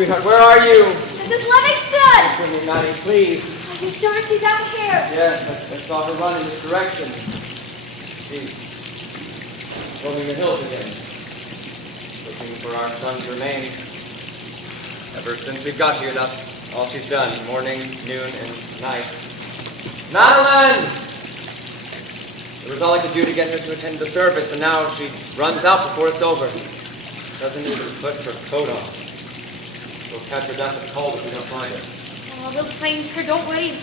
sweetheart, where are you? Mrs. Livingston! Listen to me, Maddie, please. Are you sure she's out here? Yes, I saw her run in this direction. She's roaming the hills again, looking for our son's remains. Ever since we've got here, that's all she's done, morning, noon, and night. Madeline! It was all I could do to get her to attend the service, and now she runs out before it's over. Doesn't even put her coat on. We'll catch her death of cold if we don't find her. Oh, we'll find her, don't worry.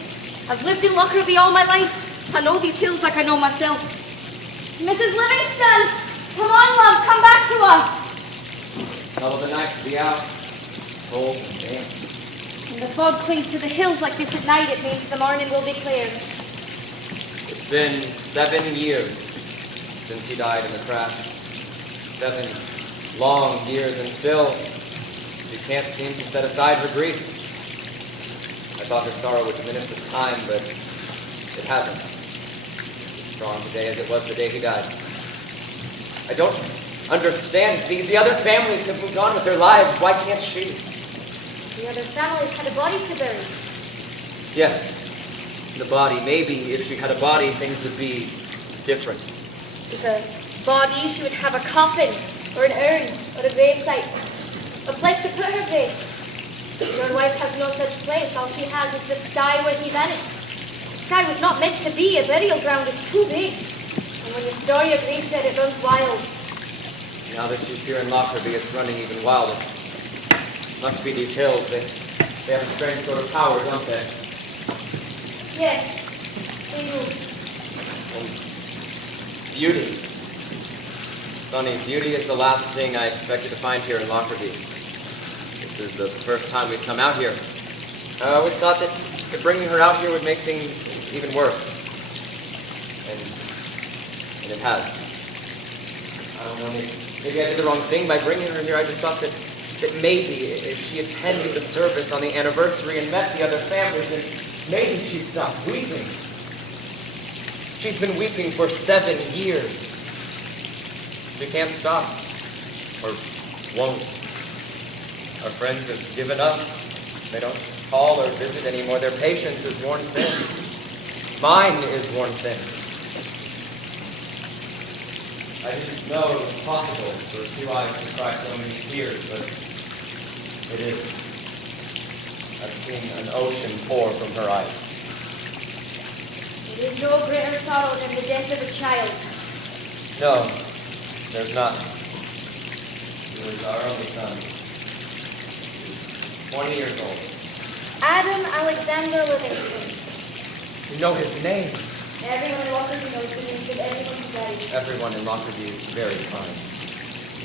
I've lived in Lockerbie all my life. I know these hills like I know myself. Mrs. Livingston! Come on, love, come back to us! All of the night to be out. Cold and damp. When the fog clings to the hills like this at night, it means the morning will be clear. It's been 7 years since he died in the crash. 7 long years, and still she can't seem to set aside her grief. I thought her sorrow would diminish with time, but it hasn't. It's as strong today as it was the day he died. I don't understand. The other families have moved on with their lives. Why can't she? The other families had a body to bury. Yes, the body. Maybe if she had a body, things would be different. With a body, she would have a coffin, or an urn, or a gravesite. A place to put her grave. Your wife has no such place. All she has is the sky where he vanished. The sky was not meant to be a burial ground. It's too big. And when the story of grief there, it runs wild. Now that she's here in Lockerbie, it's running even wilder. Must be these hills. They have a strange sort of power, don't they? Yes, they do. Beauty. It's funny, beauty is the last thing I expected to find here in Lockerbie. This is the first time we've come out here. I always thought that bringing her out here would make things even worse. And it has. I don't know, maybe I did the wrong thing by bringing her here. I just thought that maybe if she attended the service on the anniversary and met the other families, then maybe she'd stop weeping. She's been weeping for 7 years. She can't stop, or won't. Our friends have given up. They don't call or visit anymore. Their patience is worn thin. Mine is worn thin. I didn't know it was possible for 2 eyes to cry so many tears, but it is. I've seen an ocean pour from her eyes. There is no greater sorrow than the death of a child. No, there's not. He was our only son. He was 20 years old. Adam Alexander Livingston. You know his name. Everyone in Lockerbie knows the names of everyone who died. Everyone in Lockerbie is very kind.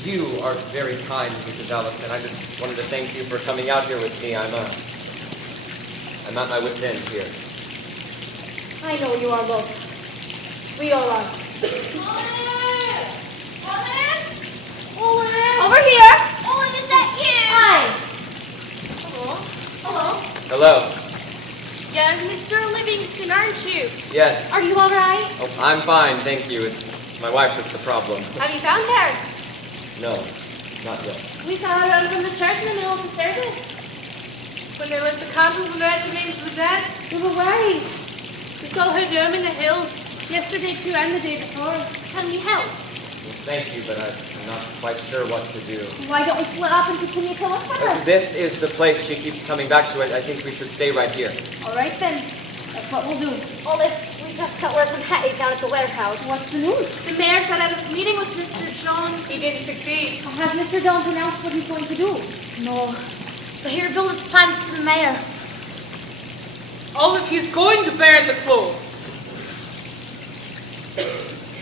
You are very kind, Mrs. Allison. I just wanted to thank you for coming out here with me. I'm at my wit's end here. I know you are, love. We all are. Olin! Over here! Olin, is that you? Hi! Hello. Hello. You're Mr. Livingston, aren't you? Yes. Are you all right? Oh, I'm fine, thank you. It's my wife that's the problem. Have you found her? No, not yet. We saw her run from the church in the middle of the service. When they lit the candles and read the names of the dead. We were worried. We saw her roam in the hills yesterday too and the day before. Can we help? Well, thank you, but I'm not quite sure what to do. Why don't we split up and continue to look for her? This is the place she keeps coming back to. I think we should stay right here. All right then. That's what we'll do. Olive, we just got word from Hetty down at the warehouse. What's the news? The mayor got out of the meeting with Mr. Jones. He didn't succeed. Has Mr. Jones announced what he's going to do? No. But he revealed his plans to the mayor. Olive, he's going to burn the clothes.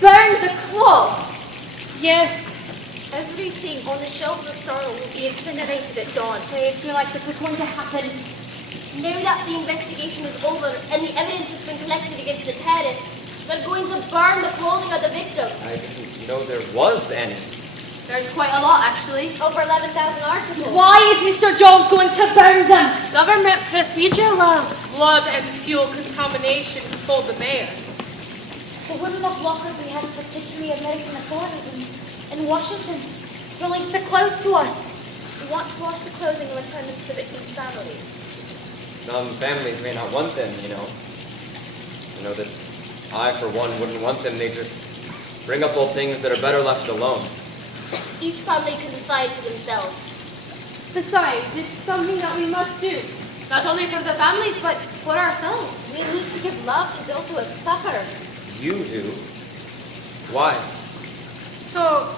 Burn the clothes? Yes. Everything on the shelves of sorrow will be incinerated at dawn. It seemed like this was going to happen. Now that the investigation is over and the evidence has been collected against the terrorists, they're going to burn the clothing of the victim. I didn't know there was any. There's quite a lot, actually. Over 11,000 articles. Why is Mr. Jones going to burn them? Government procedure, love. Blood and fuel contamination, told the mayor. But wouldn't have Lockerbie have petitioned the American authorities in Washington? Release the clothes to us. want to wash the clothing and return them to the victims' families. Some families may not want them, you know. I know that I, for one, wouldn't want them. They just bring up old things that are better left alone. Each family can decide for themselves. Besides, it's something that we must do. Not only for the families, but for ourselves. We need to give love to those who have suffered. You do? Why? So,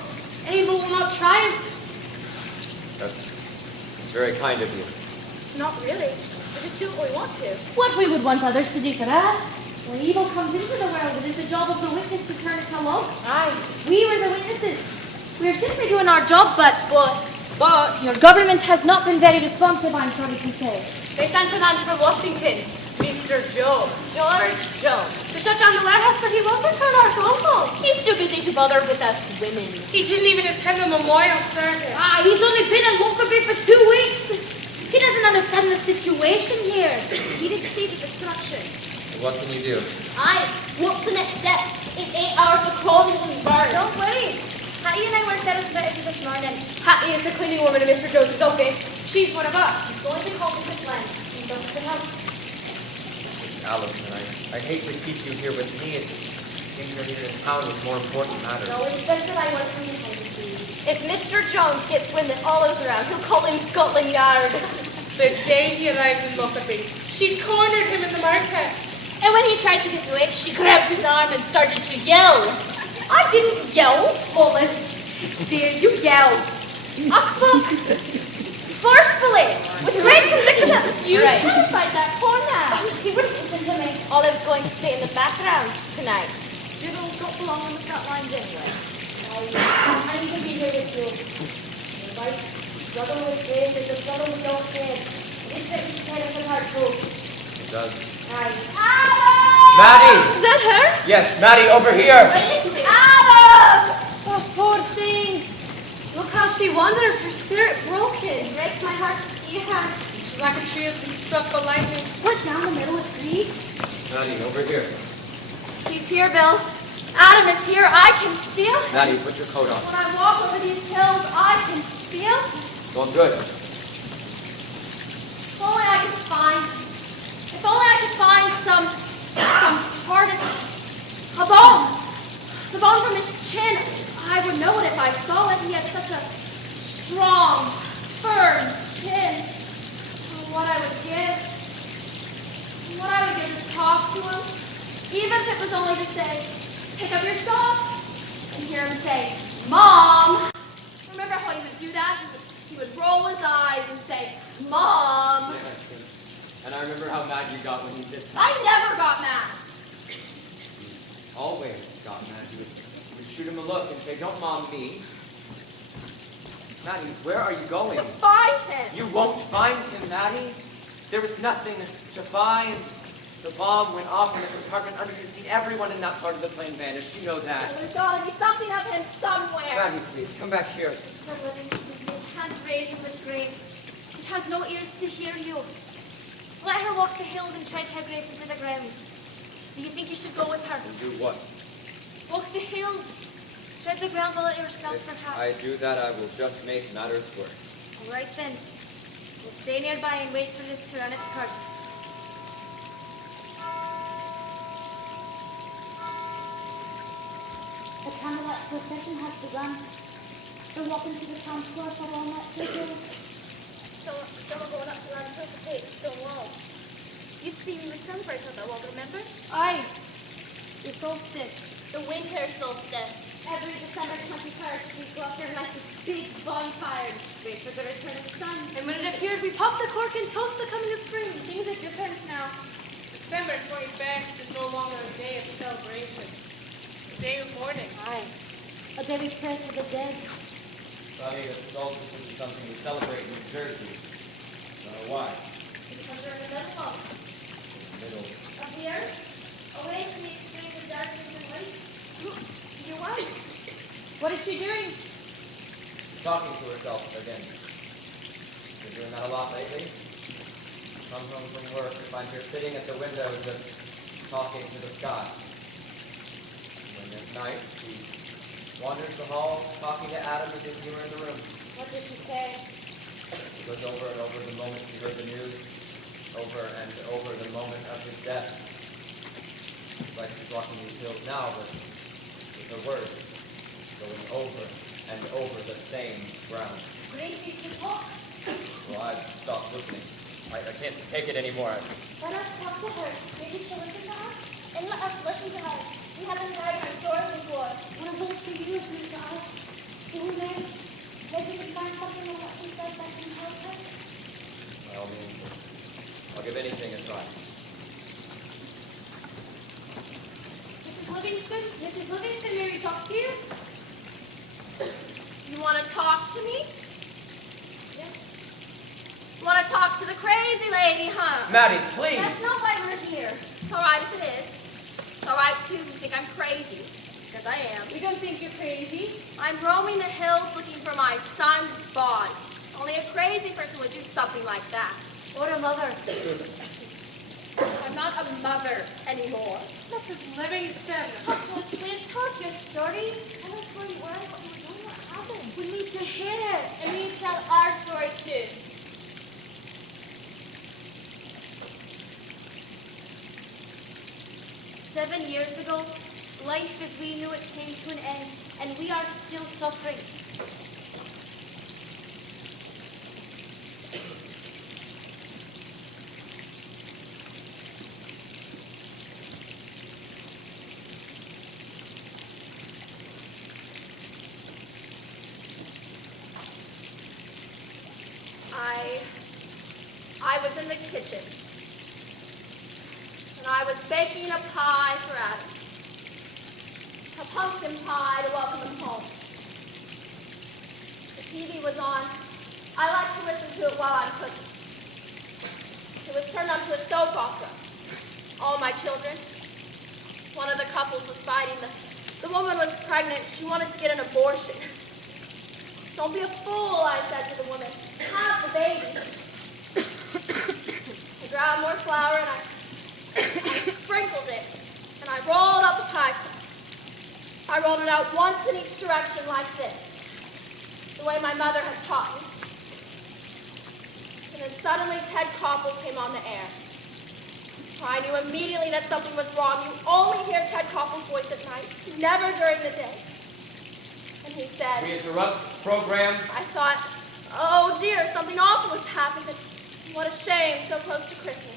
evil will not triumph. That's very kind of you. Not really. We just do what we want to. What we would want others to do for us. When evil comes into the world, it is the job of the witness to turn it to love. Aye. We were the witnesses. We are simply doing our job, but your government has not been very responsive, I'm sorry to say. They sent a man from Washington, Mr. Jones. George Jones. To shut down the warehouse, but he won't return our phone calls. He's too busy to bother with us women. He didn't even attend the memorial service. He's only been in Lockerbie for 2 weeks. He doesn't understand the situation here. He didn't see the destruction. What can you do? Aye, what's the next step? In 8 hours the clothing will be burned. Don't worry. Hattie and I worked out a strategy this morning. Hattie is the cleaning woman in Mr. Jones' office. She's one of us. She's going to accomplish a plan. And don't can help. Allison, I hate to keep you here with me. It seems you're here in town with more important matters. No, it's best that I work from behind the scenes. If Mr. Jones gets wind that Olive's around, he'll call in Scotland Yard. The day he arrived in Lockerbie, she cornered him in the market. And when he tried to get away, she grabbed his arm and started to yell. I didn't yell. Olive, dear, you yelled. I spoke forcefully, with great conviction. You Right. terrified that poor man. He wouldn't listen to me. Olive's going to stay in the background tonight. Jittles don't belong on the front lines anyway. I need to be here with you. Your wife, struggle with grace is a struggle with no shame. It is that you tear us apart too. It does. Right. Maddie! Is that her? Yes, Maddie, over here! Adam! Oh, poor thing. Look how she wanders, her spirit broken. It breaks my heart to see her. She's like a tree that's been struck by lightning. Split down the middle with grief. Maddie, over here. He's here, Bill. Adam is here. I can feel him. Maddie, put your coat on. When I walk over these hills, I can feel him. Well, good. If only I could find some part of a bone. The bone from his chin. I would know it if I saw it. He had such a strong, firm chin. Oh, what I would give to talk to him. Even if it was only to say, pick up your socks, and hear him say, Mom. Remember how he would do that? He would roll his eyes and say, Mom. Yes, and I remember how mad you got when you did that. I never got mad. You always got mad. You would shoot him a look and say, don't mom me. Maddie, where are you going? To find him. You won't find him, Maddie. There was nothing to find. The bomb went off in the compartment under the seat. Everyone in that part of the plane vanished. You know that. There's got to be something of him somewhere. Maddie, please, come back here. Sir Livingston, you can't raise him with grief. It has no ears to hear you. Let her walk the hills and tread her grave into the ground. Do you think you should go with her? And do what? Walk the hills. Tread the ground all yourself, If perhaps. I do that, I will just make matters worse. All right, then. We'll stay nearby and wait for this to run its course. The candlelight procession has begun. They're walking to the town square for all night vigil. Some are going up to Landfill to take the stone wall. Used to be we would celebrate on that wall, remember? Aye. The solstice. The winter solstice. Every December 21st, we go up there and light this big bonfire. Wait for the return of the sun. And when it appears, we pop the cork and toast the coming of spring. Things are different now. December 21st is no longer a day of celebration. It's a day of mourning. Aye. A day we pray for the dead. Maddie, the solstice isn't something we celebrate in New Jersey. Why? Because we're in the middle of Middle. the earth, away from the extremes of darkness and light. Your wife. What is she doing? Talking to herself again. Been doing that a lot lately. Come home from work and find her sitting at the window just talking to the sky. And at night, she wanders the halls talking to Adam as if he were in the room. What did she say? It was over and over the moment she heard the news, over and over the moment of his death. Like she's walking these hills now, but with her words going over and over the same ground. Great piece of talk. Well, I've stopped listening. I can't take it anymore. Why not talk to her? Maybe she'll listen to us? And let us listen to her. We haven't heard her story before. What a hope for you, listen to us. Do we maybe we can find something in what she says that can help her? By all means, I'll give anything a try. Mrs. Livingston, may we talk to you? You want to talk to me? You want to talk to the crazy lady, huh? Maddie, please! That's not why we're here. It's all right if it is. It's all right, too, if you think I'm crazy. Because I am. We don't think you're crazy. I'm roaming the hills looking for my son's body. Only a crazy person would do something like that. Or a mother. I'm not a mother anymore. Mrs. Livingston. Talk to us, please. Tell us your story. Tell us where you were, what you were doing, what happened. We need to hear it. And we need to tell our story, too. "7 years ago, life as we knew it came to an end, and we are still suffering. I was in the kitchen, and I was baking a pie for Adam. A pumpkin pie to welcome him home. The TV was on. I like to listen to it while I'm cooking. It was turned onto a soap opera. All my children. One of the couples was fighting. The woman was pregnant. She wanted to get an abortion. Don't be a fool, I said to the woman. Have the baby. I grabbed more flour and I sprinkled it. And I rolled up the pie crust. I rolled it out once in each direction like this. The way my mother had taught me. And then suddenly Ted Koppel came on the air. I knew immediately that something was wrong. You only hear Ted Koppel's voice at night, never during the day. And he said, We interrupt this program. I thought, oh dear, something awful has happened. And what a shame, so close to Christmas.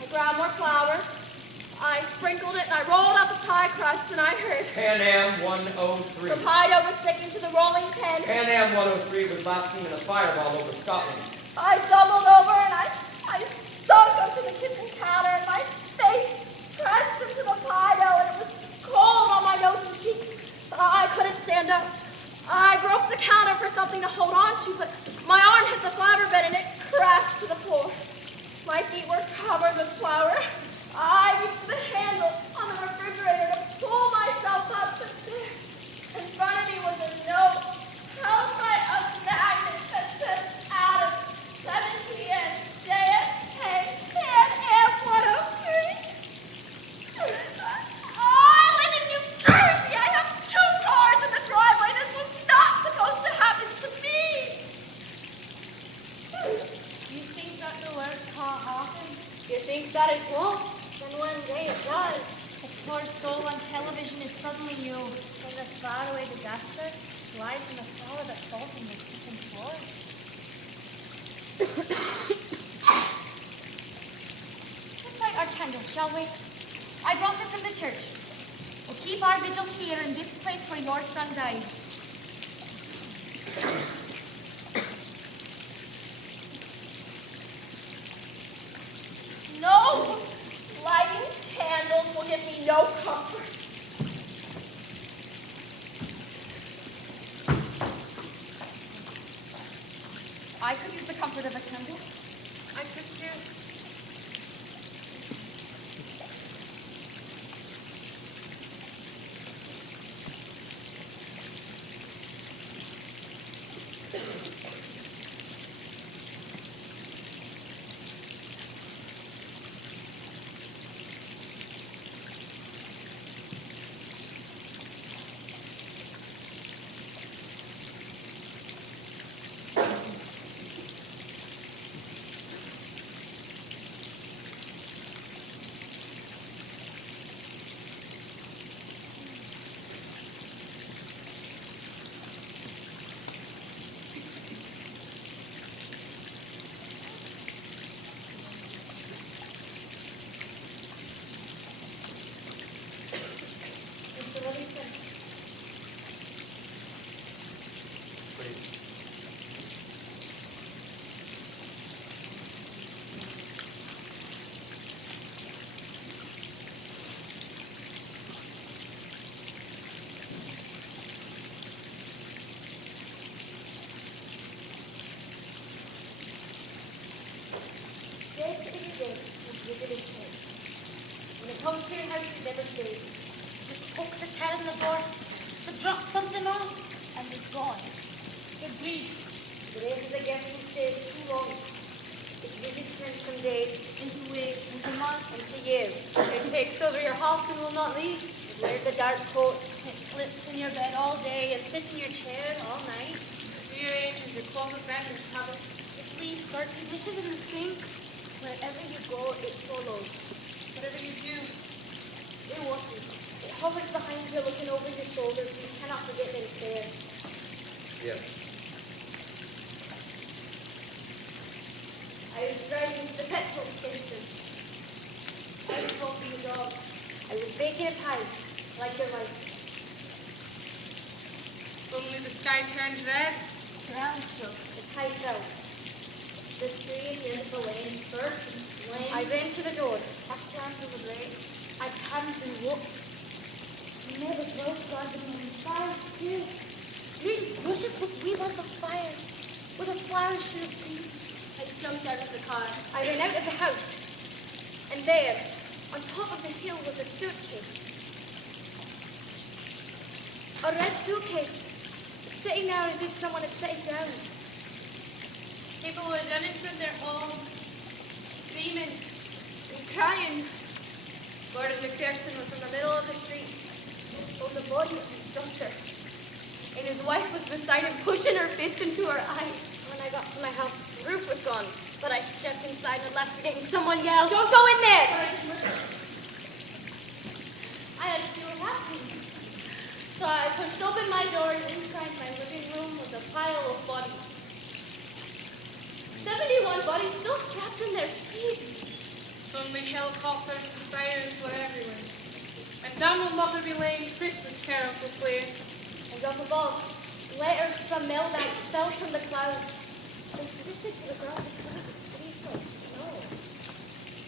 I grabbed more flour, I sprinkled it, and I rolled up the pie crust, and I heard Pan Am 103. the pie dough was sticking to the rolling pin. Pan Am 103 was last seen in a fireball over Scotland. I doubled over, and I sunk onto the kitchen counter, and my face pressed into the pie dough, and it was cold on my nose and cheeks. I couldn't stand up. I groped the counter for something to hold on to, but my arm hit the flour bed and it crashed to the floor. My feet were covered with flour. I reached for the handle on the refrigerator to pull myself up, but there, in front of me was a note held by a magnet that said Adam, 7 p.m., JFK, Pan Am 103. I live in New Jersey. I have 2 cars in the driveway. This was not supposed to happen to me. You think that the worst can't happen? You think that it won't? Then one day it does. The poor soul on television is suddenly you. When the faraway disaster lies in the flour that falls on the kitchen floor. Let's light our candles, shall we? I brought them from the church. We'll keep our vigil here in this place where your son died. No! Lighting candles will give me no comfort. I could use the comfort of a candle. I could too. silly shit. When it comes to your house, it never stays. Just pokes its head in the door to drop something off, and it's gone. Agreed. But if it's a guest who stays too long, its visit turns from days Into weeks, into months. into years. It takes over your house and will not leave. It wears a dark coat. It sleeps in your bed all day and sits in your chair all night. Rearranges your clothes and your habits. It leaves dirty dishes in the sink. Wherever you go, it follows. Whatever you do, It watches. It hovers behind you, looking over your shoulders. You cannot forget that it's there. Yes. I was driving to the petrol station. I was walking the dog. I was baking a pie, like your wife. Suddenly the sky turned red. Ground shook. The pie fell. The tree at the end of the lane burst and flamed. I ran to the door. I slammed to the brakes. I turned and looked. Never close garden on fire too. Green bushes with weevils of fire, where the flowers should have been. I jumped out of the car. I ran out of the house, and there, on top of the hill, was a suitcase. A red suitcase, sitting there as if someone had set it down. People were running from their homes, screaming and crying. Gordon McPherson was in the middle of the street, holding the body of his daughter. And his wife was beside him, pushing her fist into her eyes. When I got to my house, the roof was gone, but I stepped inside and lashed again. Someone yelled, Don't go in there! But I didn't listen. I had to see what happened. So I pushed open my door, and inside my living room was a pile of bodies. 71 bodies still strapped in their seats. Suddenly helicopters and sirens were everywhere. And down on Lockerbie Lane, Christmas carols were playing. And up above, letters from mailbags fell from the clouds. They drifted to the ground because of the trees like snow.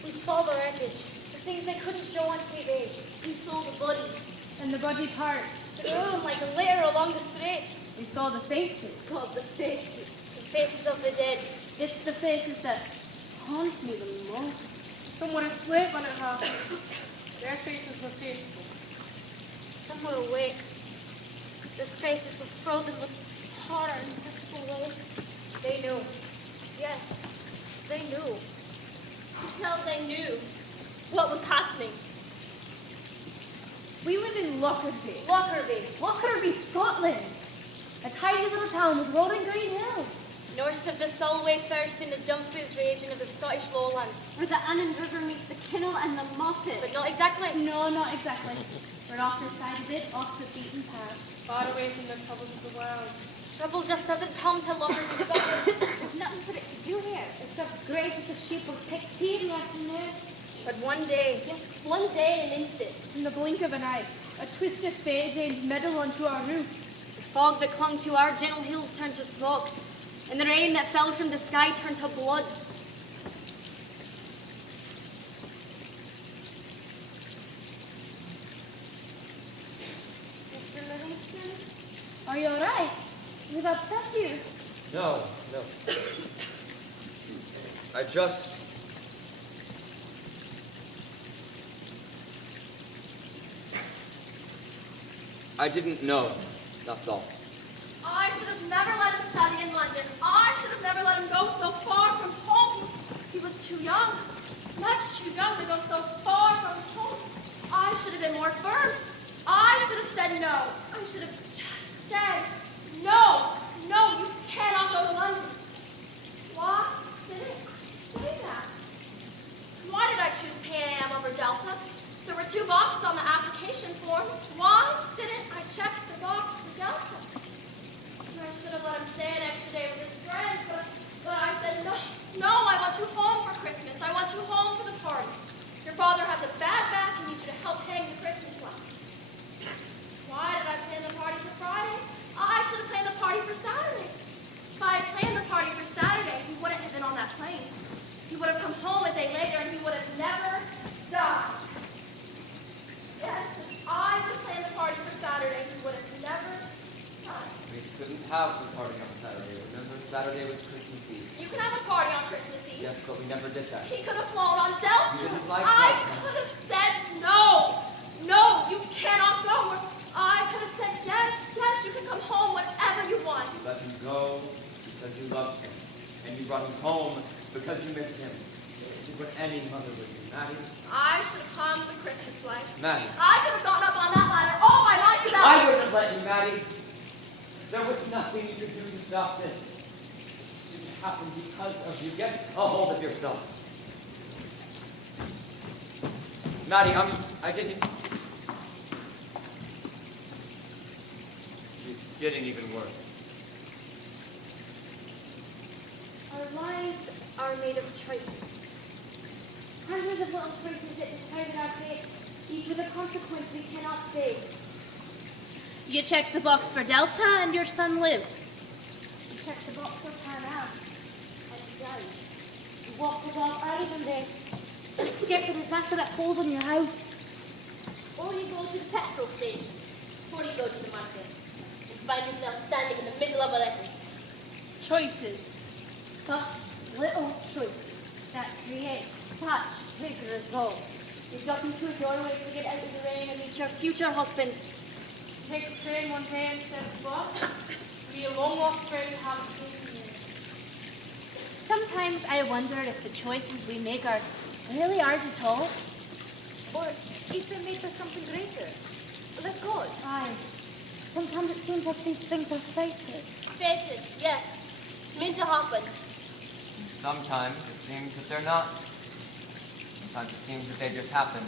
We saw the wreckage, the things they couldn't show on TV. We saw the bodies. And the body parts. Threw like a litter along the streets. We saw the faces. God, the faces. The faces of the dead. It's the faces that haunt me the most. From what I swear when it happened. Their faces were fearful. Some were awake. Their faces were frozen with horror and invisible way. They knew. Yes, they knew. You could tell they knew what was happening. We live in Lockerbie. Lockerbie, Scotland. A tiny little town with rolling green hills. north of the Solway Firth in the Dumfries region of the Scottish lowlands. Where the Annan River meets the Kinnell and the Moffat. But not exactly. No, not exactly. We're off the side of it, off the beaten path. Far away from the troubles of the world. Trouble just doesn't come to Lockerbie, Scotland. There's nothing for it to do here. Except graze with the sheep will take tea right in there. But one day, Just one day in an instant. In the blink of an eye, a twist of fate aimed metal onto our roofs. the fog that clung to our gentle hills turned to smoke, and the rain that fell from the sky turned to blood. Mr. Livingston? Are you alright? We've upset you. No. I didn't know, that's all. I should have never let him study in London. I should have never let him go so far from home. He was too young, much too young to go so far from home. I should have been more firm. I should have said no. I should have just said no. No, you cannot go to London. Why didn't I say that? Why did I choose Pan Am over Delta? There were 2 boxes on the application form. Why didn't I check the box for Delta? I should have let him stay an extra day with his friends, but I said, no, I want you home for Christmas. I want you home for the party. Your father has a bad back and needs you to help hang the Christmas lights. Why did I plan the party for Friday? I should have planned the party for Saturday. If I had planned the party for Saturday, he wouldn't have been on that plane. He would have come home a day later and he would have never died. Yes, if I would have planned the party for Saturday, he would have never died. We couldn't have the party on Saturday. Remember, Saturday was Christmas Eve. You You can have a party on Christmas Eve. Yes, but we never did that. He could have flown on Delta. You didn't like I Delta. could have said no. No, you cannot go. Or I could have said yes, yes, you can come home whenever you want. You let him go because you loved him. And you brought him home because you missed him. You did what any mother would do, Maddie. I should have hung the Christmas lights. Maddie. I could have gone up on that ladder all by myself. I wouldn't have let you, Maddie. There was nothing you could do to stop this. It happened because of you. Get a hold of yourself. Maddie, I didn't... She's getting even worse. Our lives are made of choices. Hundreds of little choices that determine our fate, each with a consequence we cannot say. You check the box for Delta and your son lives. You check the box for Pan Am, and he dies. You walk the dog early one day, and escape the disaster that falls on your house. Or you go to the petrol station before you go to the market and find yourself standing in the middle of a levee. Choices. But little choices that create such big results. You duck into a doorway to get out of the rain and meet your future husband. You take the train one day instead of the bus. Be a long walk where you haven't taken yet. Sometimes I wonder if the choices we make are really ours at all. Or if they're made for something greater, like God. Aye. Sometimes it seems like these things are fated. Fated, yes. Meant to happen. Sometimes it seems that they're not. Sometimes it seems that they just happen.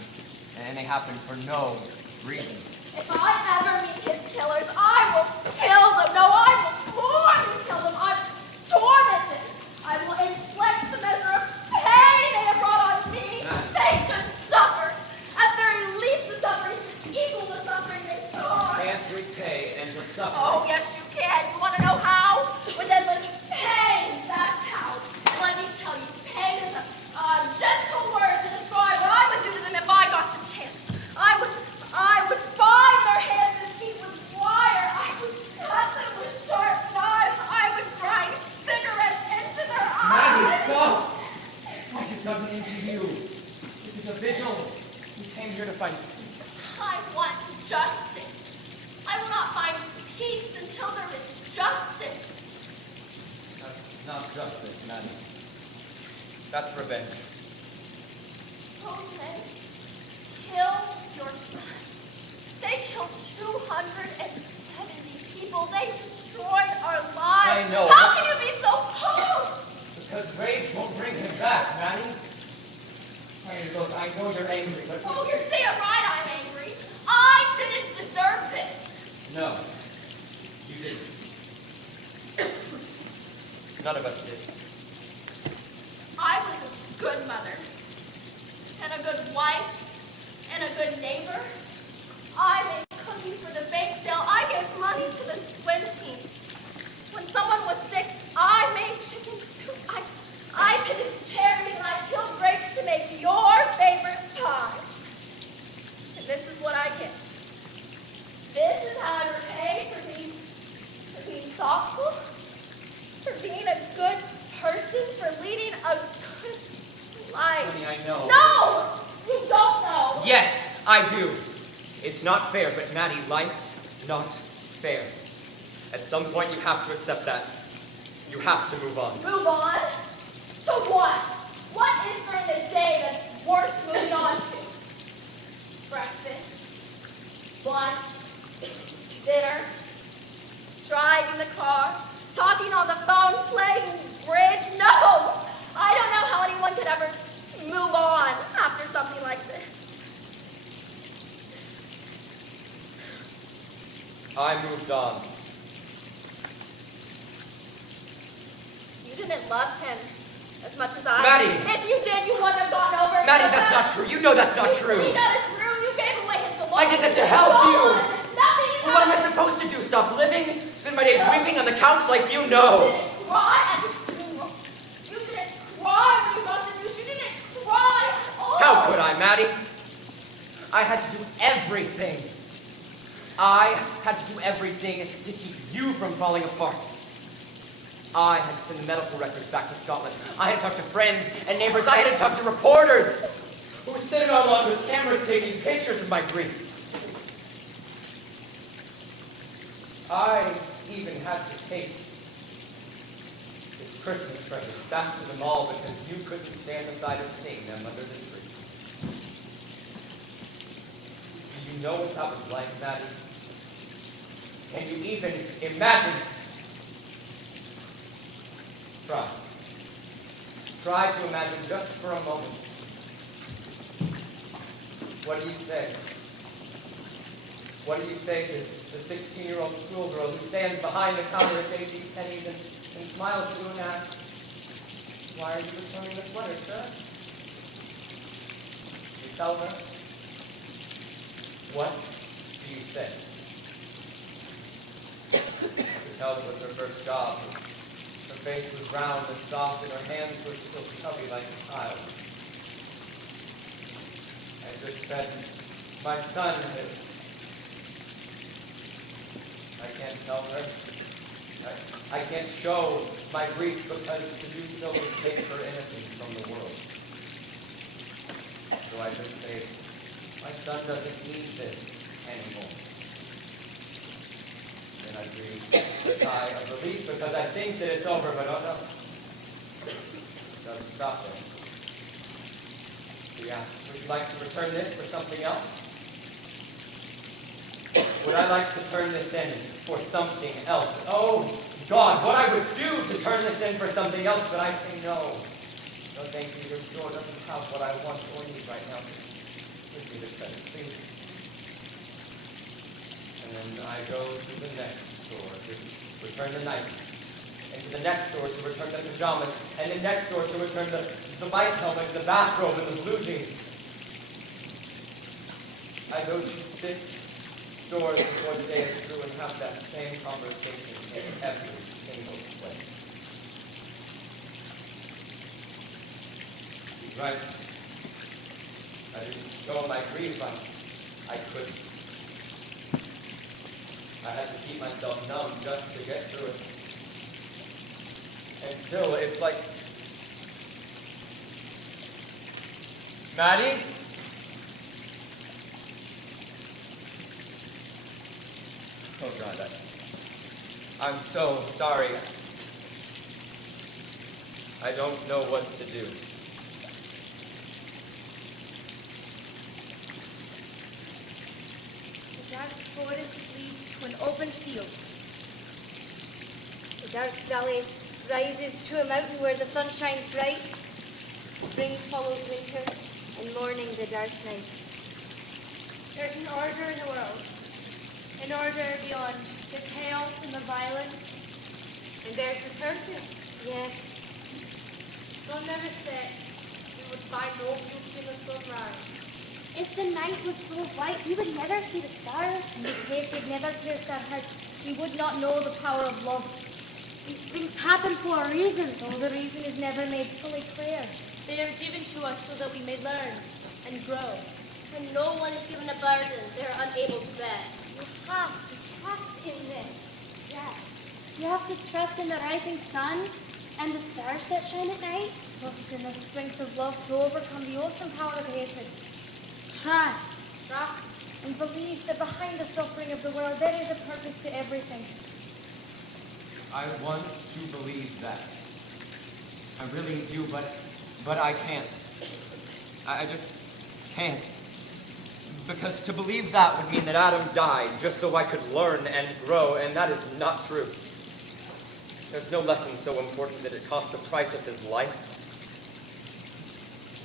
And they happen for no reason. If I ever meet his killers, I will kill them. No, I will more than kill them. I will torment them. I will inflict the measure of pain they have brought on me. They should suffer. At very least, the suffering should equal the suffering they caused. Can't repay and the suffering. Oh, yes, you can. You want to know how? With endless pain. That's how. Let me tell you, pain is a gentle word to describe what I would do to them if I got the chance. I would bind their hands and feet with wire. I would cut them with sharp knives. I would grind cigarettes into their eyes. Maddie, stop! What has gotten into you? This is a vigil. We came here to find... I want justice. I will not find peace until there is justice. That's not justice, Maddie. That's revenge. Jose, kill your son. They killed 270 people. They destroyed our lives. I know. How can you be so cold? Because rage won't bring him back, Maddie. Hey, look, I know you're angry, but... Oh, you're damn right I'm angry. I didn't deserve this. No, you didn't. None of us did. I was a good mother, and a good wife, and a good neighbor. I made cookies for the bake sale. I gave money to the swim team. When someone was sick, I made chicken soup. I pitted cherries and I peeled grapes to make your favorite pie. And this is what I get. This is how I repay for being thoughtful, for being a good person, for leading a good life. Honey, I know. No! You don't know. Yes, I do. It's not fair, but Maddie, life's not fair. At some point, you have to accept that. You have to move on. Move on? To what? What is there in the day that's worth moving on to? Breakfast, lunch, dinner, driving the car, talking on the phone, playing bridge? No! I don't know how anyone could ever move on after something like this. I moved on. You didn't love him as much as I. Maddie! If you did, you wouldn't have gotten over it. Maddie, that's not true. You know that's not true. That is true. You gave away his belongings. I did that to help you. Nothing Well, what am I supposed to do? Stop living? Spend my days weeping on the couch like you know? You didn't cry at his funeral. You didn't cry when you got the news. You didn't cry. Oh. How could I, Maddie? I had to do everything. I had to do everything to keep you from falling apart. I had to send the medical records back to Scotland. I had to talk to friends and neighbors. I had to talk to reporters who were sitting all along with cameras taking pictures of my grief. I even had to take this Christmas present back to the mall because you couldn't stand the sight of seeing them under the tree. Do you know what that was like, Maddie? Can you even imagine it? Try. Try to imagine just for a moment. What do you say? What do you say to the 16-year-old schoolgirl who stands behind the counter at JCPenney's and smiles to you and asks, "Why are you returning this letter, sir?" You tell her. What do you say? You tell her it was her first job. Her face was round and soft, and her hands were still chubby like a child. I just said, "My son has..." I can't tell her. I can't show my grief because to do so would take her innocence from the world. So I just say, "My son doesn't need this anymore." And I breathe a sigh of relief because I think that it's over, but oh no. It doesn't stop there. Yeah, would you like to return this for something else? Would I like to turn this in for something else? Oh, God, what I would do to turn this in for something else, but I say no. No, thank you. Your store doesn't have what I want or need right now. Give me the credit, please. And then I go to the next store to return the knife. And to the next store to return the pajamas. And the next store to return the bike helmet, the bathrobe, and the blue jeans. I go to 6 stores before the day is through and have that same conversation in every single place. He's right. I didn't show my grief. I couldn't. I had to keep myself numb just to get through it. And still, it's like... Maddie? Oh, God, I'm so sorry. I don't know what to do. The dark forest leads to an open field. The dark valley rises to a mountain where the sun shines bright. Spring follows winter, and morning the dark night. There's an order in the world. An order beyond the chaos and the violence. And there's the purpose. Yes. The sun never sets. We would find no beauty in the sunrise. If the night was full of light, we would never see the stars. And if faith would never pierce our hearts, we would not know the power of love. These things happen for a reason. Though the reason is never made fully clear. They are given to us so that we may learn and grow. When no one is given a burden they are unable to bear. You have to trust in this. Yes. You have to trust in the rising sun and the stars that shine at night. Trust in the strength of love to overcome the awesome power of hatred. Trust. Trust and believe that behind the suffering of the world there is a purpose to everything. I want to believe that. I really do, but I can't. I just can't. Because to believe that would mean that Adam died just so I could learn and grow, and that is not true. There's no lesson so important that it cost the price of his life.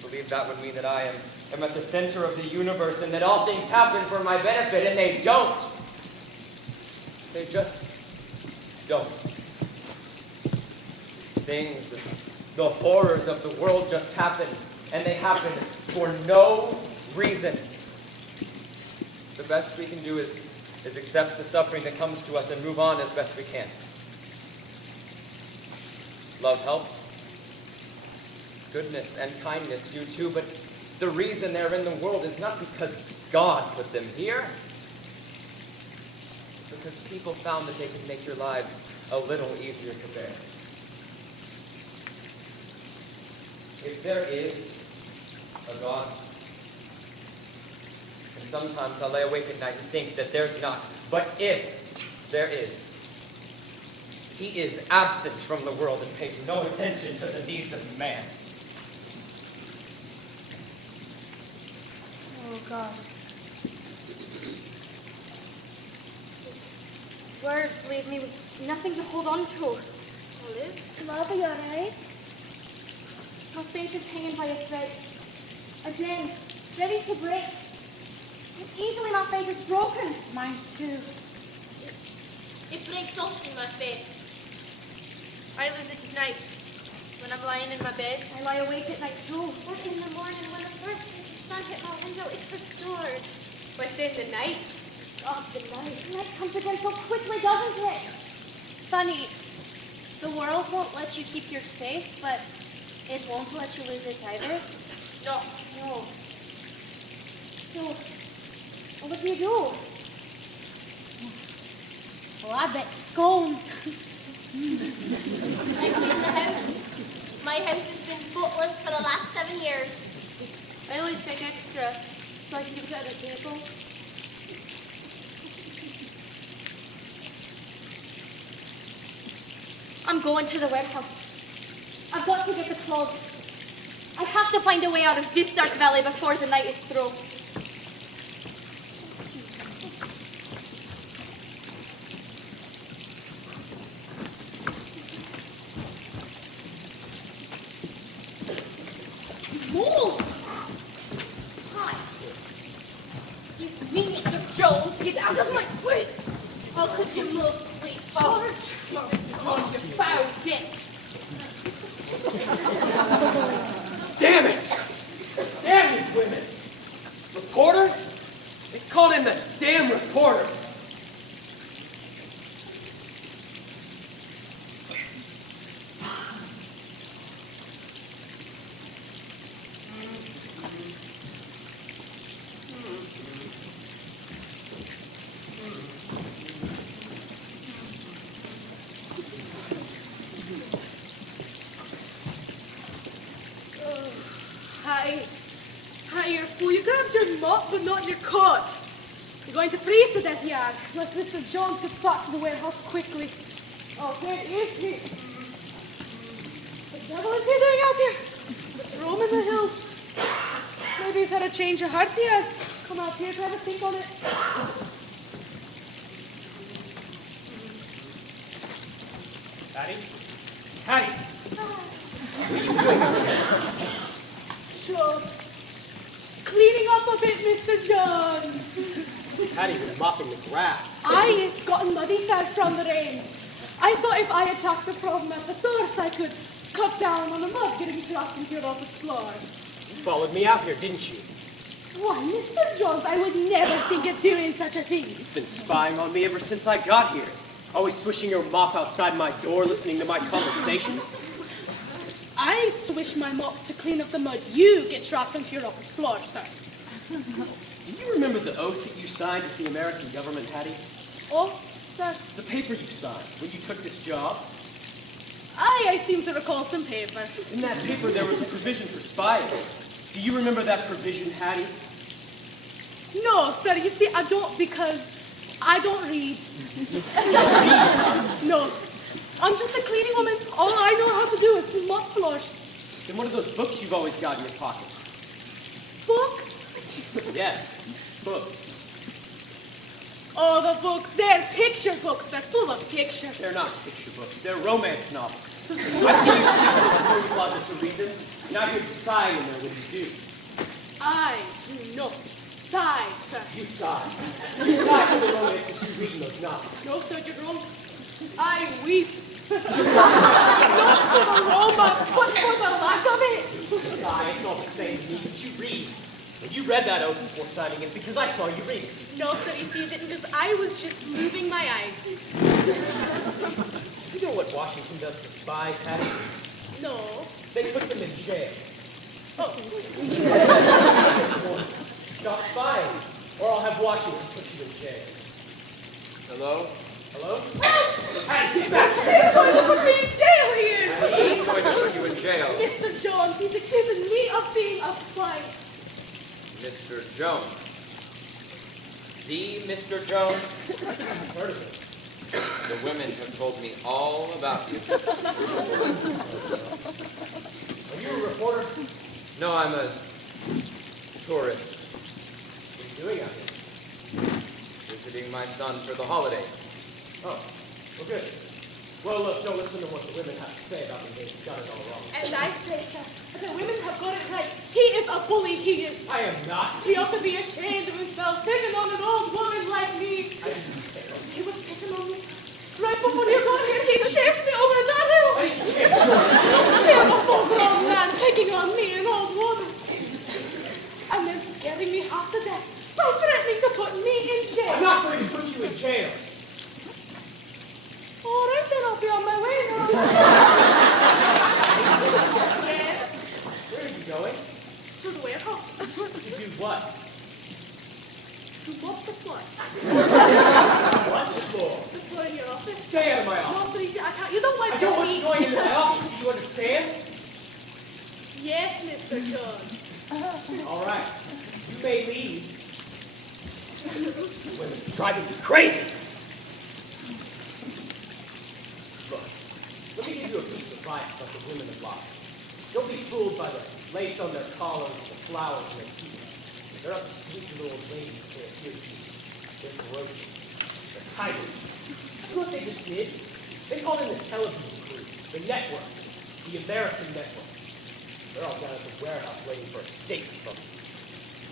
To believe that would mean that I am at the center of the universe and that all things happen for my benefit, and they don't. They just don't. These things, the horrors of the world just happen, and they happen for no reason. The best we can do is accept the suffering that comes to us and move on as best we can. Love helps. Goodness and kindness do too, but the reason they're in the world is not because God put them here. Because people found that they could make your lives a little easier to bear. if there is a God, and sometimes I lay awake at night and think that there's not, but if there is, he is absent from the world and pays no attention to the needs of man. Oh, God. His words leave me with nothing to hold on to. Olive? Love, are you alright? My faith is hanging by a thread. Again, ready to break. And easily my faith is broken. Mine too. It breaks often, my faith. I lose it at night when I'm lying in my bed. I lie awake at night too. But in the morning, when the first rays of sun hit my window, it's restored. Within the night. God, the night. Night comes again so quickly, doesn't it? Funny, the world won't let you keep your faith, but it won't let you lose it either. No. No. So, what do you do? Well, I bet scones. I clean the house. My house has been spotless for the last 7 years. I always take extra so I can give it to other people. I'm going to the warehouse. I've got to get the clothes. I have to find a way out of this dark valley before the night is through. Move! Give me Mr. Jones. Get out of my way. How could you move, please? George. Mr. Jones, you foul bitch. Damn it! Damn these women! Reporters? They called in the damn reporters! Hi, you're a fool. You grabbed your mop, but not your coat. You're going to freeze to death, Yag, unless Mr. Jones gets back to the warehouse quickly. Oh, where is he? What the devil is he doing out here? Roaming the hills. Maybe he's had a change of heart, he has. Come out here to have a think on it. Hattie? Hattie! Just cleaning up a bit, Mr. Jones. Hattie was mopping the grass. Aye, it's gotten muddy sad from the rains. I thought if I attacked the problem at the source, I could cut down on the mud getting trapped into your office floor. You followed me out here, didn't you? Why, Mr. Jones, I would never think of doing such a thing. You've been spying on me ever since I got here. Always swishing your mop outside my door, listening to my conversations. I swish my mop to clean up the mud you get trapped into your office floor, sir. Do you remember the oath that you signed with the American government, Hattie? Oh, sir. The paper you signed when you took this job? Aye, I seem to recall some paper. In that paper, there was a provision for spying. Do you remember that provision, Hattie? No, sir, you see, I don't because I don't read. No. I'm just a cleaning woman. All I know how to do is mop floors. Then what are those books you've always got in your pocket? Books? Yes, books. Oh, the books. They're picture books. They're full of pictures. They're not picture books. They're romance novels. I see you sit in the toy closet to read them, and I hear you sigh in there when you do. I do not sigh, sir. You sigh. You sigh for the romances you read in those novels. No, sir, you're wrong. I weep. Not for the romance, but for the lack of it. You sigh, it's all the same to me, but you read. And you read that oath before signing it because I saw you read it. No, sir, you see, it didn't because I was just moving my eyes. You know what Washington does to spies, Hattie? No. They put them in jail. Oh. Stop spying, or I'll have Washington put you in jail. Hello? Hello? Hattie, get back here! He's going to put me in jail, he is! He's going to put you in jail. jail. Mr. Jones, he's accusing me of being a spy. Mr. Jones. The Mr. Jones? I've heard of it. The women have told me all about you. Are you a reporter? No, I'm a tourist. What are you doing out here? Visiting my son for the holidays. Oh, well, good. Well, look, don't listen to what the women have to say about me. They've got it all wrong. And I say, sir, the women have got it right. He is a bully, he is. I am not. He ought to be ashamed of himself, picking on an old woman like me. I didn't pick on He was picking on me, sir. Right before you got here, he chased me over that hill. I didn't pick on you. Here, a full-grown man picking on me, an old woman. And then scaring me half to death by threatening to put me in jail. I'm not going to put you in jail. All right, then I'll be on my way now. Yes, Where are you going? to the warehouse. To do what? To walk the floor. What for? The floor in your office. Stay out of my No, office. so easy. I can't. You don't I wipe don't your want you feet. going into my office. Do you understand? Yes, Mr. Jones. All right. You may leave. Women are driving me crazy. Look, let me give you a piece of advice about the women of life. Don't be fooled by the lace on their collars, the flowers in their teeth. They're not the sweet little old ladies they appear to be. They're ferocious. They're tigers. You know what they just did? They called in the television crews, the networks, the American networks. They're all down at the warehouse waiting for a statement from me.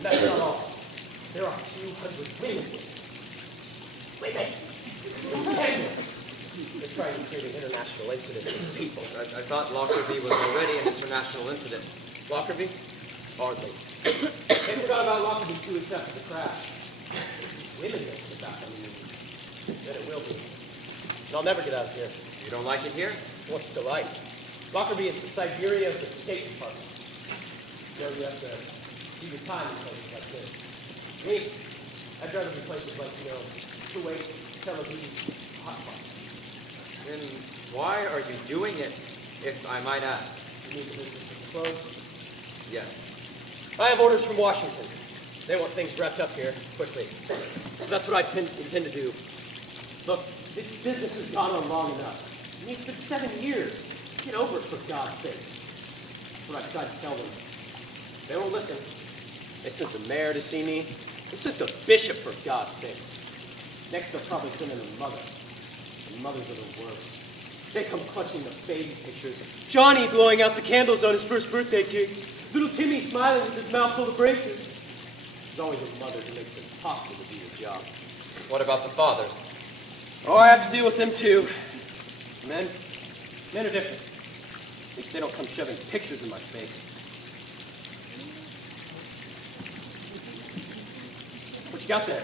And that's not all. There are 200 women with me. Women! Women! They're trying to create an international incident against people. I thought Lockerbie was already an international incident. Lockerbie? Hardly. They forgot about Lockerbie 2 weeks after the crash. These women make it back on the news. Then it will be. And I'll never get out of here. You don't like it here? What's to like? Lockerbie is the Siberia of the State Department. You know, you have to do your time in places like this. Me, I'd rather be places like, you know, Kuwait, Tel Aviv, hot spots. Then why are you doing it, if I might ask? You need the business of the clothes? Yes. I have orders from Washington. They want things wrapped up here quickly. So that's what I intend to do. Look, this business has gone on long enough. I mean, it's been 7 years. Get over it, for God's sakes. That's what I tried to tell them. They won't listen. They sent the mayor to see me. They sent the bishop, for God's sakes. Next, they'll probably send in a mother. And mothers are the worst. They come clutching the baby pictures of Johnny blowing out the candles on his first birthday cake. Little Timmy smiling with his mouth full of braces. There's always a mother who makes it impossible to do your job. What about the fathers? Oh, I have to deal with them too. Men are different. At least they don't come shoving pictures in my face. What you got there?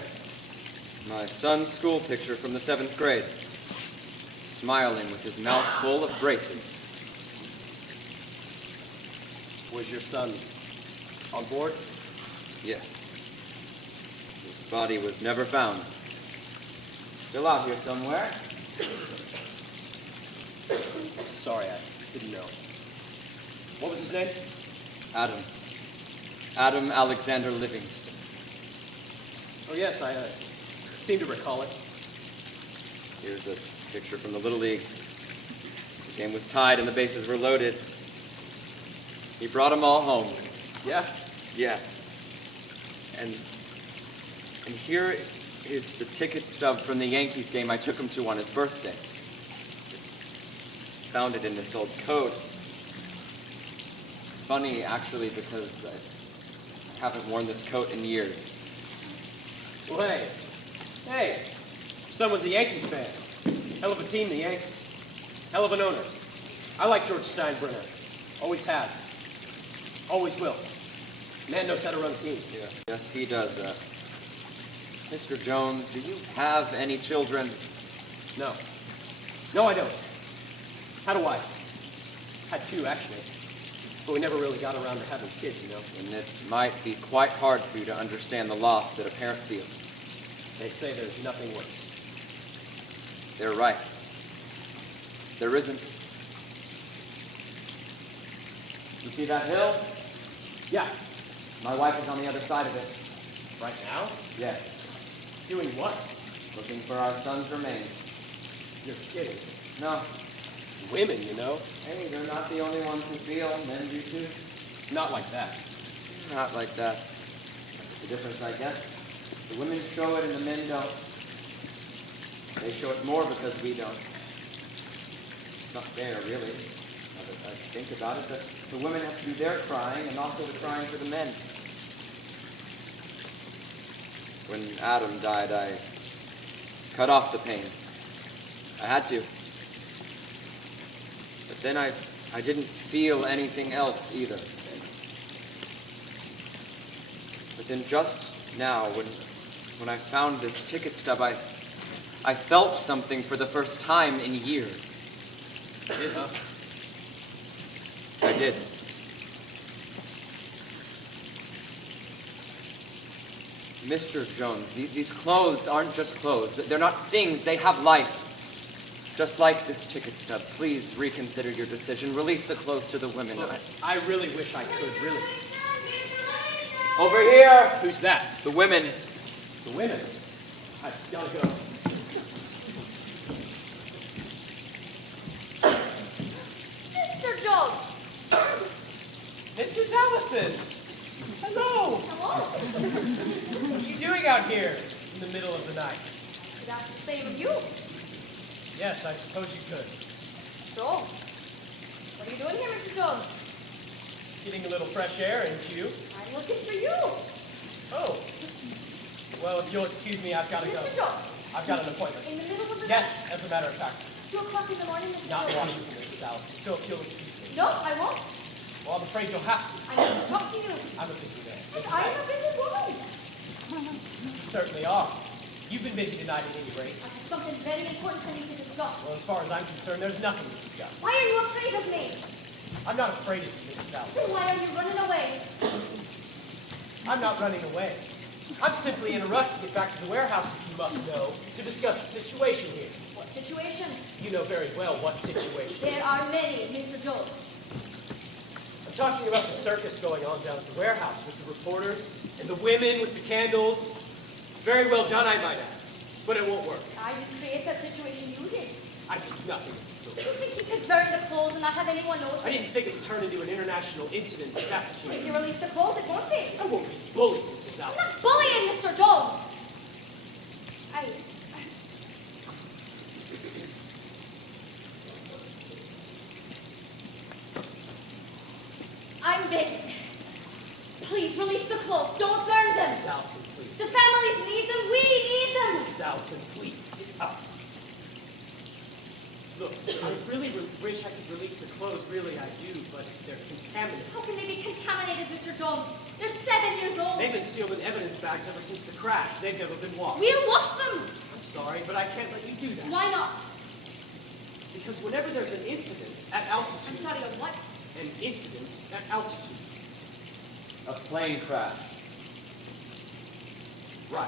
My son's school picture from the 7th grade. Smiling with his mouth full of braces. Was your son on board? Yes. His body was never found. Still out here somewhere. Sorry, I didn't know. What was his name? Adam. Adam Alexander Livingston. Oh, yes, I seem to recall it. Here's a picture from the Little League. The game was tied and the bases were loaded. He brought them all home. Yeah? Yeah. And here is the ticket stub from the Yankees game I took him to on his birthday. Found it in this old coat. It's funny, actually, because I haven't worn this coat in years. Well, hey, son was a Yankees fan. Hell of a team, the Yanks. Hell of an owner. I like George Steinbrenner. Always have. Always will. Man knows how to run a team. Yes. Yes, he does. Mr. Jones, do you have any children? No. No, I don't. Had a wife. Had 2, actually. But we never really got around to having kids, you know. And it might be quite hard for you to understand the loss that a parent feels. They say there's nothing worse. They're right. There isn't. You see that hill? Yeah. My wife is on the other side of it. Right now? Yes. Doing what? Looking for our son's remains. You're kidding. No. Women, you know? Hey, they're not the only ones who feel. Men do too. Not like that. Not like that. That's the difference, I guess. The women show it and the men don't. They show it more because we don't. It's not fair, really. Now that I think about it, but the women have to do their crying and also the crying for the men. When Adam died, I cut off the pain. I had to. But then I didn't feel anything else either. But then just now, when I found this ticket stub, I felt something for the first time in years. You did, huh? I did. Mr. Jones, these clothes aren't just clothes. They're not things. They have life. Just like this ticket stub, please reconsider your decision. Release the clothes to the women. Look, I really wish I could, really. Over here! Who's that? The women. The women? I gotta go. Mr. Jones! Mrs. Allison! Hello! Hello? What are you doing out here in the middle of the night? Could ask the same of you. Yes, I suppose you could. So, what are you doing here, Mr. Jones? Getting a little fresh air, ain't you? I'm looking for you. Oh. Well, if you'll excuse me, I've got to go. Mr. Jones, I've got an appointment. in the middle of the Yes, as a matter of fact. 2 o'clock in the morning, Mr. Not Jones. Washington, Mrs. Allison, so if you'll excuse me. No, I won't. Well, I'm afraid you'll have to. I need to talk to you. I'm a busy man. But Mrs. I'm a Allison, busy woman. you certainly are. You've been busy tonight at any rate. I have something very important I need to discuss. Well, as far as I'm concerned, there's nothing to discuss. Why are you afraid of me? I'm not afraid of you, Mrs. Allison. Then why are you running away? I'm not running away. I'm simply in a rush to get back to the warehouse, if you must know, to discuss the situation here. What situation? You know very well what situation. There are many, Mr. Jones. I'm talking about the circus going on down at the warehouse with the reporters and the women with the candles. Very well done, I might add. But it won't work. I didn't create that situation, you did. I did nothing of the sort. You think you could burn the clothes and not have anyone notice? I didn't think it would turn into an international incident like that. If you release the clothes, it won't be. I won't be bullied, Mrs. I'm Allison. not bullying, Mr. Jones. I'm begging. Please release the clothes. Don't burn them. Mrs. Allison, please. The families need them. We need them. Mrs. Allison, please. Get up. Look, I really wish I could release the clothes. Really, I do, but they're contaminated. How can they be contaminated, Mr. Jones? They're 7 years old. They've been sealed in evidence bags ever since the crash. They've never been washed. We'll wash them. I'm sorry, but I can't let you do that. Why not? Because whenever there's an incident at I'm altitude, sorry, a what? an incident at altitude, A plane crash. right,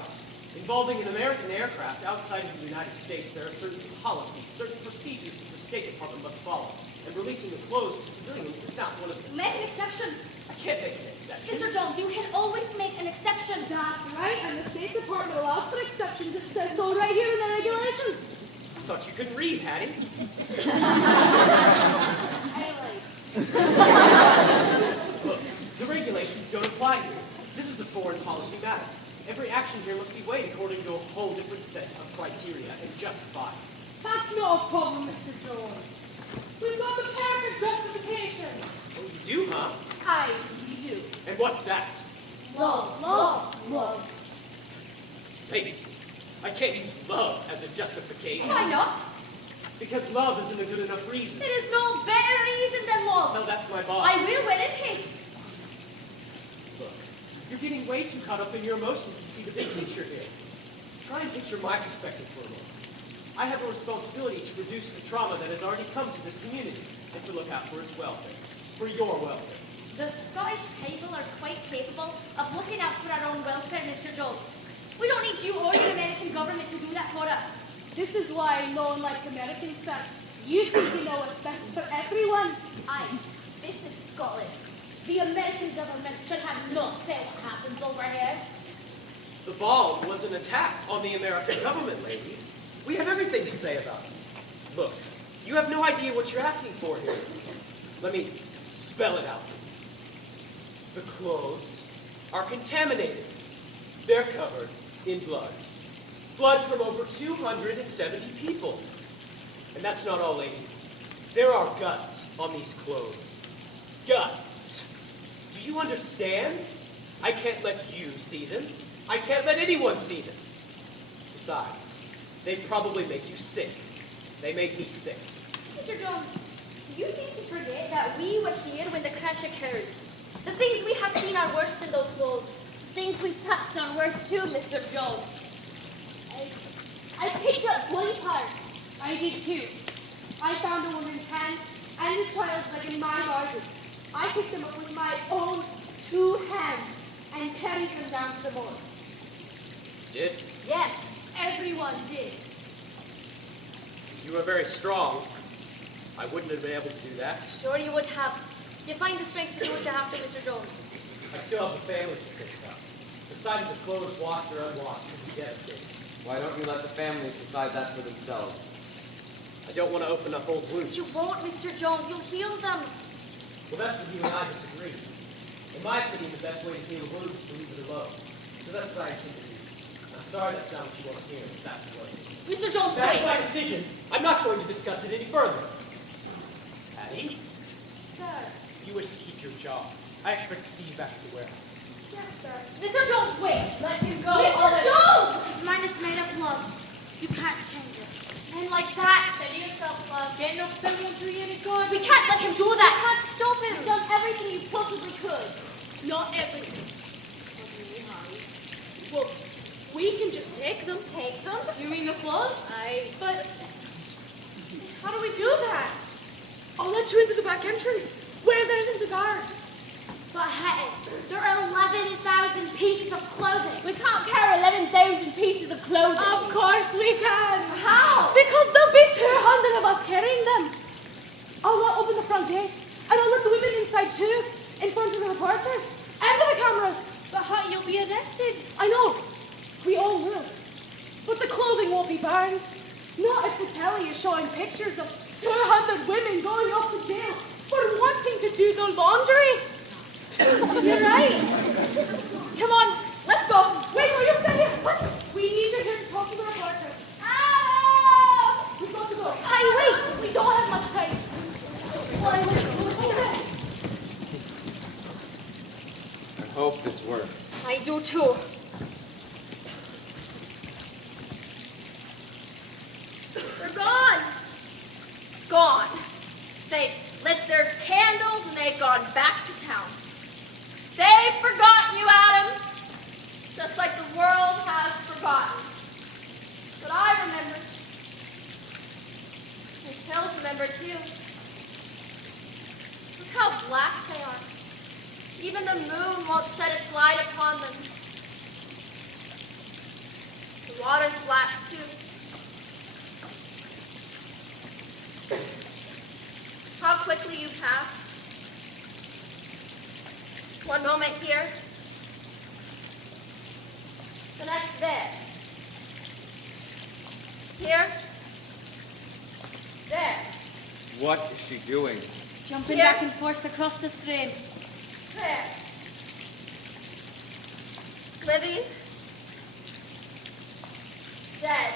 involving an American aircraft outside of the United States, there are certain policies, certain procedures that the State Department must follow. And releasing the clothes to civilians is not one of them. Make an exception. I can't make an exception. Mr. Jones, you can always make an exception. That's right, and the State Department allows for exceptions. It says so right here in the regulations. I thought you couldn't read, Hattie. Look, the regulations don't apply here. This is a foreign policy matter. Every action here must be weighed according to a whole different set of criteria and justified. That's no problem, Mr. Jones. We've got the perfect justification. Oh, you do, huh? We do. And what's that? Love. Ladies, I can't use love as a justification. Why not? Because love isn't a good enough reason. There is no better reason than love. No, that's my boss. I will when it hits. Look, you're getting way too caught up in your emotions to see the big picture here. Try and picture my perspective for a moment. I have a responsibility to reduce the trauma that has already come to this community and to look out for its welfare, for your welfare. The Scottish people are quite capable of looking out for our own welfare, Mr. Jones. We don't need you or the American government to do that for us. This is why no one likes Americans, sir. You think you know what's best for everyone. This is Scotland. The American government should have no say what happens over here. The bomb was an attack on the American government, ladies. We have everything to say about it. Look, you have no idea what you're asking for here. Let me spell it out. The clothes are contaminated. They're covered in blood. Blood from over 270 people. And that's not all, ladies. There are guts on these clothes. Guts. Do you understand? I can't let you see them. I can't let anyone see them. Besides, they probably make you sick. They make me sick. Mr. Jones, do you seem to forget that we were here when the crash occurred? The things we have seen are worse than those clothes. Things we've touched on worse too, Mr. Jones. I picked up bloody parts. I did too. I found a woman's hand and a child's leg in my garden. I picked them up with my own 2 hands and carried them down to the morgue. Did? Yes. Everyone did. You are very strong. I wouldn't have been able to do that. Sure you would have. You find the strength to do what you have to, Mr. Jones. I still have the families to think about. Deciding the clothes washed or unwashed would be devastating. Why don't you let the families decide that for themselves? I don't want to open up old wounds. You won't, Mr. Jones. You'll heal them. Well, that's where you and I disagree. In my opinion, the best way to heal a wound is to leave it alone. So that's what I intend to do. I'm sorry that's not what you want to hear, but that's the way it is. Mr. Jones, That's wait. my decision. I'm not going to discuss it any further. Patty, Sir. you wish to keep your job. I expect to see you back at the warehouse. Yes, sir. Mr. Jones, wait. Let him go. Mr. Jones! His mind is made of love. You can't change it. Men like that. Steady yourself, love. Get no someone to any good. We can't let him do that. Can't stop him. You've done everything you possibly could. Not everything. What do you mean, Harry? Well, we can just take them. Take them? You mean the clothes? But how do we do that? I'll let you into the back entrance, where there isn't a guard. But hey, there are 11,000 pieces of clothing. We can't carry 11,000 pieces of clothing. Of course we can. How? Because there'll be 200 of us carrying them. I'll not open the front gates, and I'll let the women inside too, in front of the reporters and the cameras. But how you'll be arrested? I know. We all will. But the clothing won't be burned. Not if the telly is showing pictures of 200 women going off to jail for wanting to do the laundry. You're right. Come on, let's go. Wait, will you stay here? What? We need you here to talk to the reporters. Ah! We've got to go. Hey, wait. We don't have much time. I hope this works. I do too. They're gone. Gone. They've lit their candles and they've gone back to town. They've forgotten you, Adam. Just like the world has forgotten. But I remember. These hills remember too. Look how black they are. Even the moon won't shed its light upon them. The water's black too. How quickly you pass. One moment here, the next there. Here, there. What is she doing? Jumping Here. back and forth across the stream. There. Living. Dead.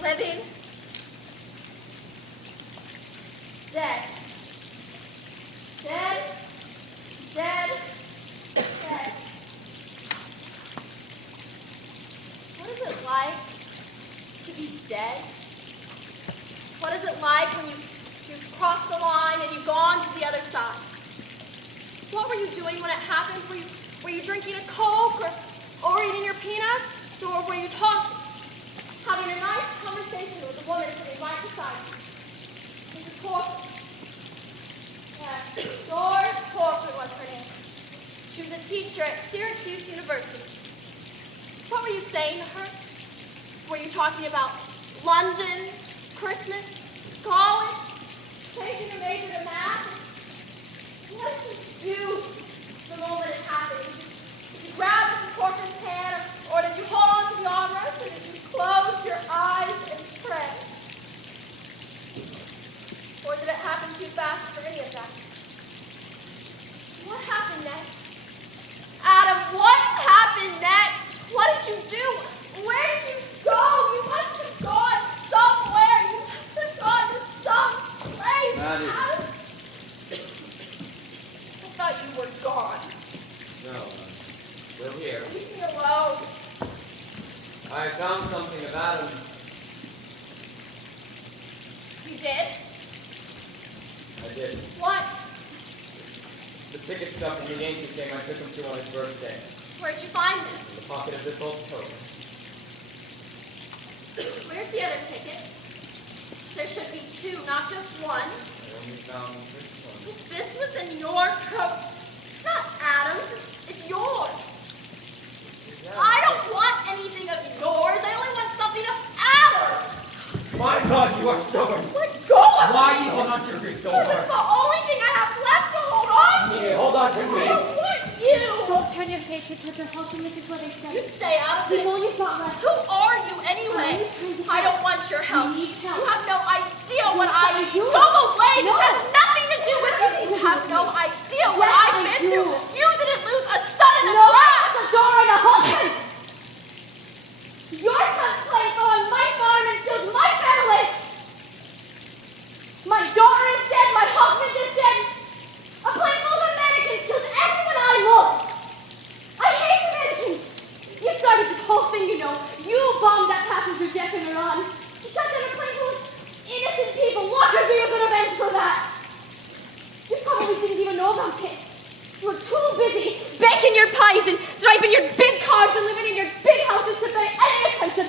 Living. Dead. Dead. Dead. Dead. What is it like to be dead? What is it like when you've crossed the line and you've gone to the other side? What were you doing when it happened? Were you drinking a Coke or eating your peanuts? Or were you talking? Having a nice conversation with a woman sitting right beside you? Mrs. Corcoran. Yes, Doris Corcoran was her name. She was a teacher at Syracuse University. What were you saying to her? Were you talking about London, Christmas, college? changing your major to math. What did you do the moment it happened? Did you grab Mrs. Corcoran's hand, or did you hold on to the armrest, or did you close your eyes and pray? Or did it happen too fast for any of that? What happened next? Adam, what happened next? What did you do? Where did you go? You must have gone somewhere. You must have gone to some place. Maddie. Adam? I thought you were gone. No, we're here. Leave me alone. I found something of Adam's. You did? I did. What? The ticket stuff from the Yankees game I took him to on his birthday. Where'd you find this? In the pocket of this old coat. Where's the other ticket? There should be two, not just one. I only found this one. This was in your coat. It's not Adam's. It's yours. I don't want anything of yours. I only want something of Adam's. My God, you are stubborn. Let go of Why me. you hold on to your grief so This is hard? the only thing I have left to hold on to. Yeah, hold on to I me. don't want you. Don't turn your hatred toward your husband, Mrs. Livingston. You stay out of You this. know you've got left. Who are you anyway? I don't want your help. You need help. You have no idea what Yes, I do. Go away. No. This has nothing to do with you. You have no idea what Yes, I've I been do. through. You didn't lose a son in the No, crash. it's a door and a husband. Your son's playing on my farm and killed my family. My daughter is dead. My husband is dead. A plane full of Americans killed everyone I love. I hate Americans. You started this whole thing, you know. You bombed that passenger jet in Iran. You shot down a plane full of innocent people. Lockerbie was an revenge for that. You probably didn't even know about it. You were too busy baking your pies and driving your big cars and living in your big houses to pay any attention.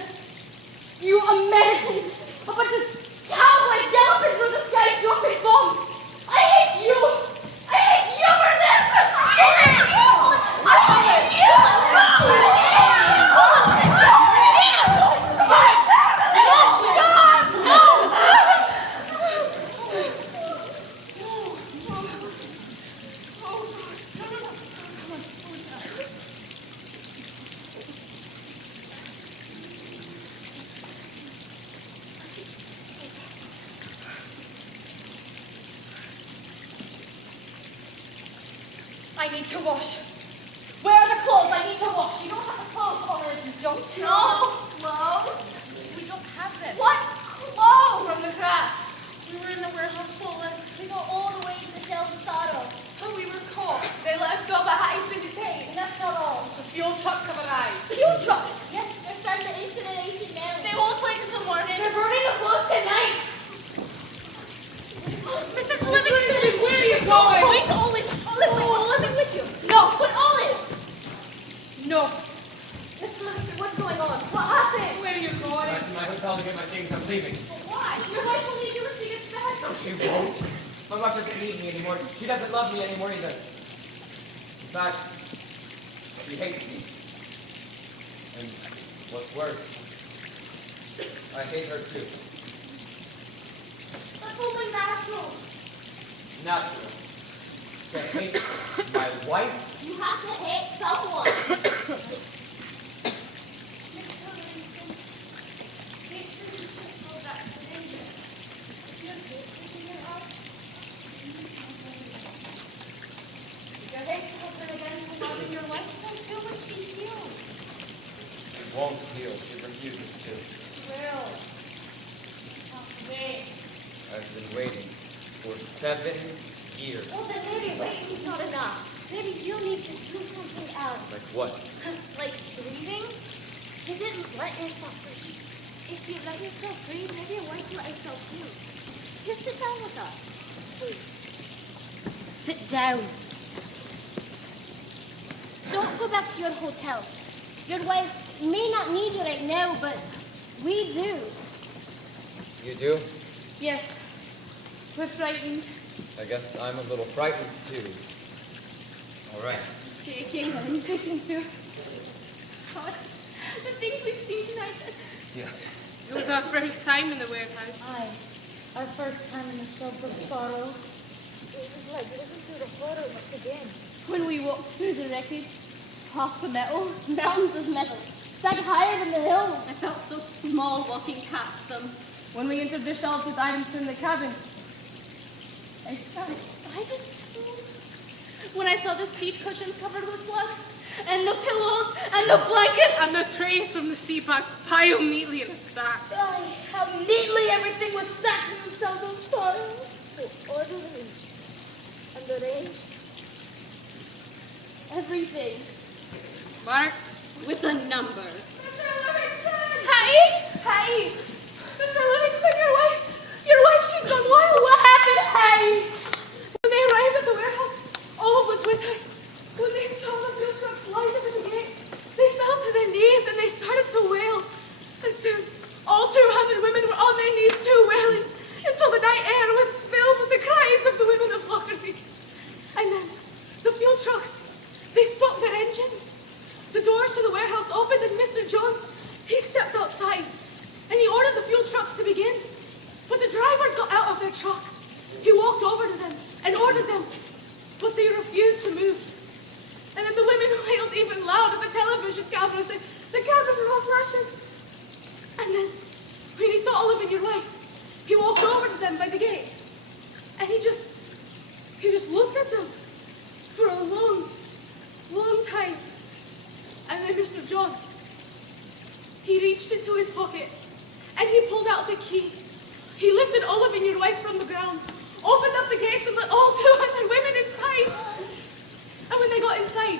You Americans, a bunch of cowboys galloping through the sky dropping bombs. I hate you. I hate you for this. I hate you. I hate you. I need to wash. Where are the clothes I need to wash? You don't have the clothes already. You don't? No clothes? We don't have them. What clothes? From the crash. We were in the warehouse full and We go all the way to the sales auto. we were caught. They let us go, but Hattie's been detained. And that's not all. The fuel trucks have arrived. Fuel trucks. Yes, they're from the incineration now. They won't wait until morning. They're burning the clothes tonight. Mrs. Livingston. Where are you going? Wait, Olive. Olive, let me with you. No. But Olive. No. Mrs. Livingston, what's going on? What happened? Where are you going? Back to my hotel to get my things. I'm leaving. Why? Your wife will need you when she gets back. No, she won't. My wife doesn't need me anymore. She doesn't love me anymore either. In fact, she hates me. And what's worse, I hate her too. That's only natural. Natural. To hate my wife? You have to hate someone. Your hate will turn against the love of your wife until when she heals. She won't heal. She refuses to. Will. Wait. I've been waiting for 7 years. Well, then maybe waiting's not enough. Maybe you need to do something else. Like what? Like breathing? You didn't let yourself breathe. If you let yourself breathe, maybe your wife will let herself breathe. Here, sit down with us, please. Sit down. Don't go back to your hotel. Your wife may not need you right now, but we do. You do? Yes. We're frightened. I guess I'm a little frightened too. All right. Shaking and shaking too. God, the things we've seen tonight. Yeah. It was our first time in the warehouse. Aye. Our first time in the shelves of sorrow. It was like looking through the horror once again. When we walked through the wreckage, past the metal, mountains of metal, stacked higher than the hill. I felt so small walking past them. When we entered the shelves with items from the cabin, I did too. When I saw the seat cushions covered with blood, and the pillows, and the blankets, And the trays from the sea bags piled neatly in a stack. How neatly everything was stacked in the shelves of sorrow. So orderly and arranged. everything. Marked. With a number. Mr. Livingston! Hey! Mr. Livingston, your wife, she's gone wild. What happened, Hattie? When they arrived at the warehouse, all of us with her. When they saw the fuel trucks lined up at the gate, they fell to their knees and they started to wail. And soon, all 200 women were on their knees too, wailing, until the night air was filled with the cries of the women of Lockerbie. And then, the fuel trucks, they stopped their engines. The doors to the warehouse opened and Mr. Jones, he stepped outside and he ordered the fuel trucks to begin. But the drivers got out of their trucks. He walked over to them and ordered them, but they refused to move. And then the women wailed even louder. The television cameras, the cameras were all flashing. And then, when he saw Olive and your wife, he walked over to them by the gate. And he just looked at them for a long, long time. And then Mr. Jones, he reached into his pocket and he pulled out the key. He lifted Olive and your wife from the ground, opened up the gates and let all 200 women inside. And when they got inside,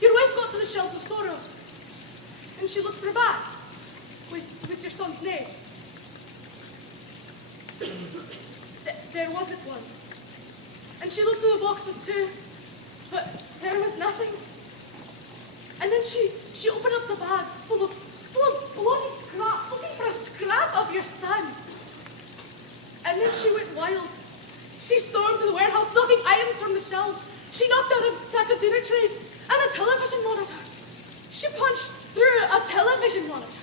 your wife got to the shelves of sorrow and she looked for a bag with your son's name. There wasn't one. And she looked through the boxes too, but there was nothing. And then she opened up the bags full of bloody scraps, looking for a scrap of your son. And then she went wild. She stormed to the warehouse, knocking items from the shelves. She knocked out a stack of dinner trays and a television monitor. She punched through a television monitor.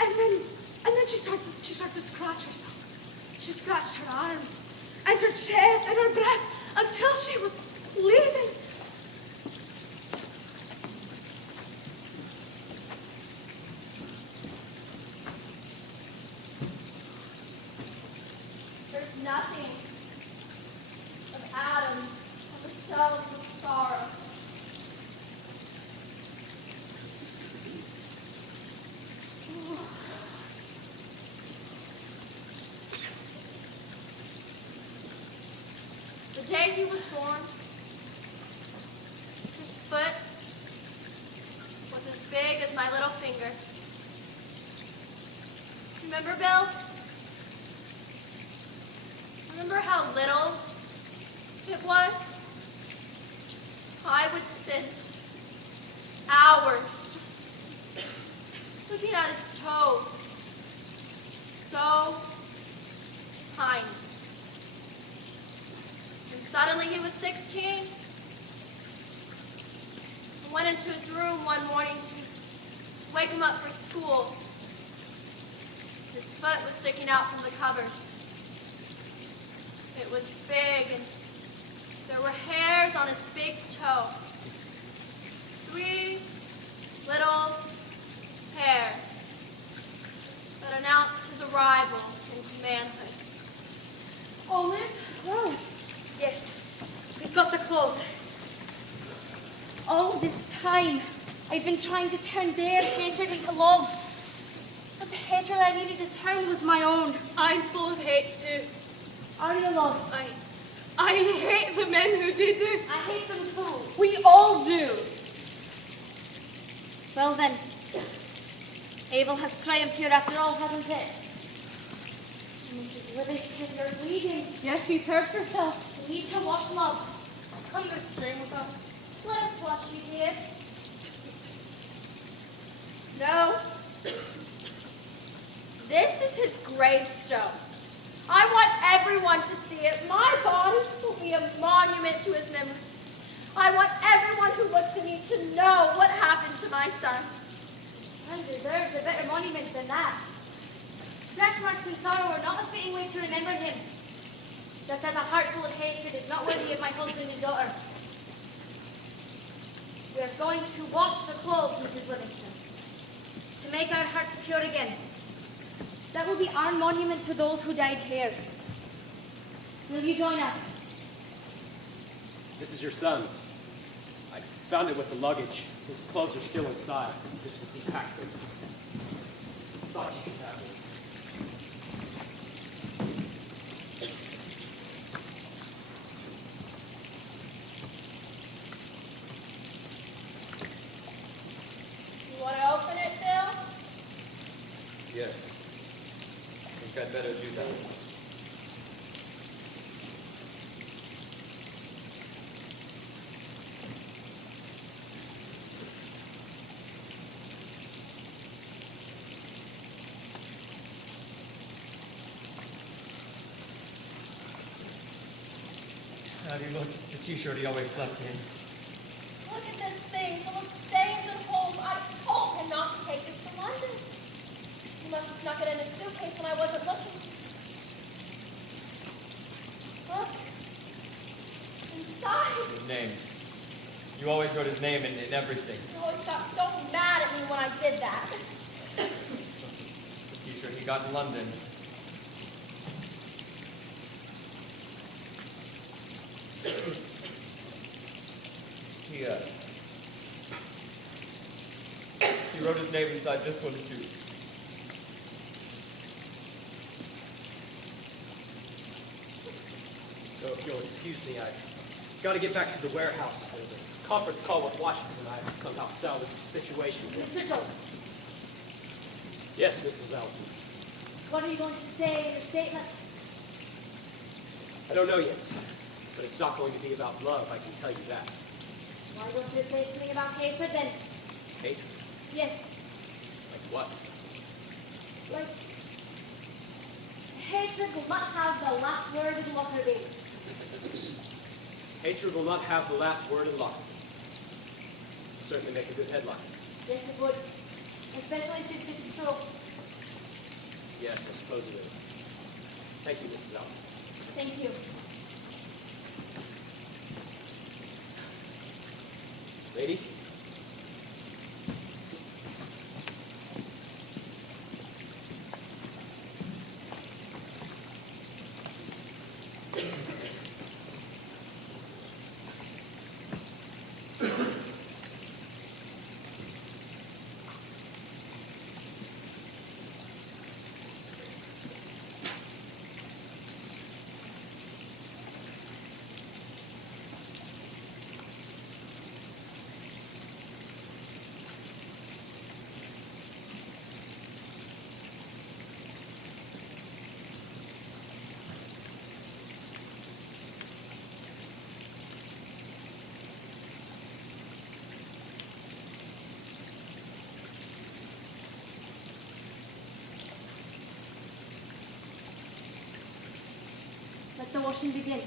And then she started to scratch herself. She scratched her arms and her chest and her breast until she was bleeding. There's nothing of Adam on the shelves of sorrow. The day he was born, his foot was as big as my little finger. Remember, Bill? Remember how little it was? I would spend hours just looking at his toes. So tiny. And suddenly he was 16. I went into his room one morning to wake him up for school. His foot was sticking out from the covers. It was big, and there were hairs on his big toe. 3 little hairs that announced his arrival into manhood. Olive? Rose? Yes, we've got the clothes. All this time, I've been trying to turn their hatred into love. But the hatred I needed to turn was my own. I'm full of hate too. Are you, love? I hate the men who did this. I hate them too. We all do. Well then, evil has triumphed here after all, hasn't it? Mrs. Livingston, you're bleeding. Yes, she's hurt herself. We need to wash, love. Come to the stream with us. Let us wash you, dear. No. This is his gravestone. I want everyone to see it. My body will be a monument to his memory. I want everyone who looks at me to know what happened to my son. Your son deserves a better monument than that. Scratch marks and sorrow are not a fitting way to remember him. Just as a heart full of hatred is not worthy of my husband and daughter. We are going to wash the clothes, Mrs. Livingston, to make our hearts pure again. That will be our monument to those who died here. Will you join us? This is your son's. I found it with the luggage. His clothes are still inside, just as he packed them. Thought you should have this. You want to open it, Bill? Yes. I think I'd better do that. Have you looked? It's the t-shirt he always slept in. Look at this thing full of stains and holes. I told him not to take this to London. He must have snuck it in his suitcase when I wasn't looking. Look. Inside. His name. You always wrote his name in everything. He always got so mad at me when I did that. It's the t-shirt he got in London. He wrote his name inside this one too. So if you'll excuse me, I've got to get back to the warehouse. There's a conference call with Washington. I have to somehow salvage the situation. Mr. Jones, Yes, Mrs. Allison. what are you going to say in your statement? I don't know yet, but it's not going to be about love, I can tell you that. Why don't you say something about hatred then? Hatred. Yes, Like what? like hatred will not have the last word in Lockerbie. Hatred will not have the last word in Lockerbie. Certainly make a good headline. Yes, it would. Especially since it's true. Yes, I suppose it is. Thank you, Mrs. Allison. Thank you. Ladies? Let the washing begin.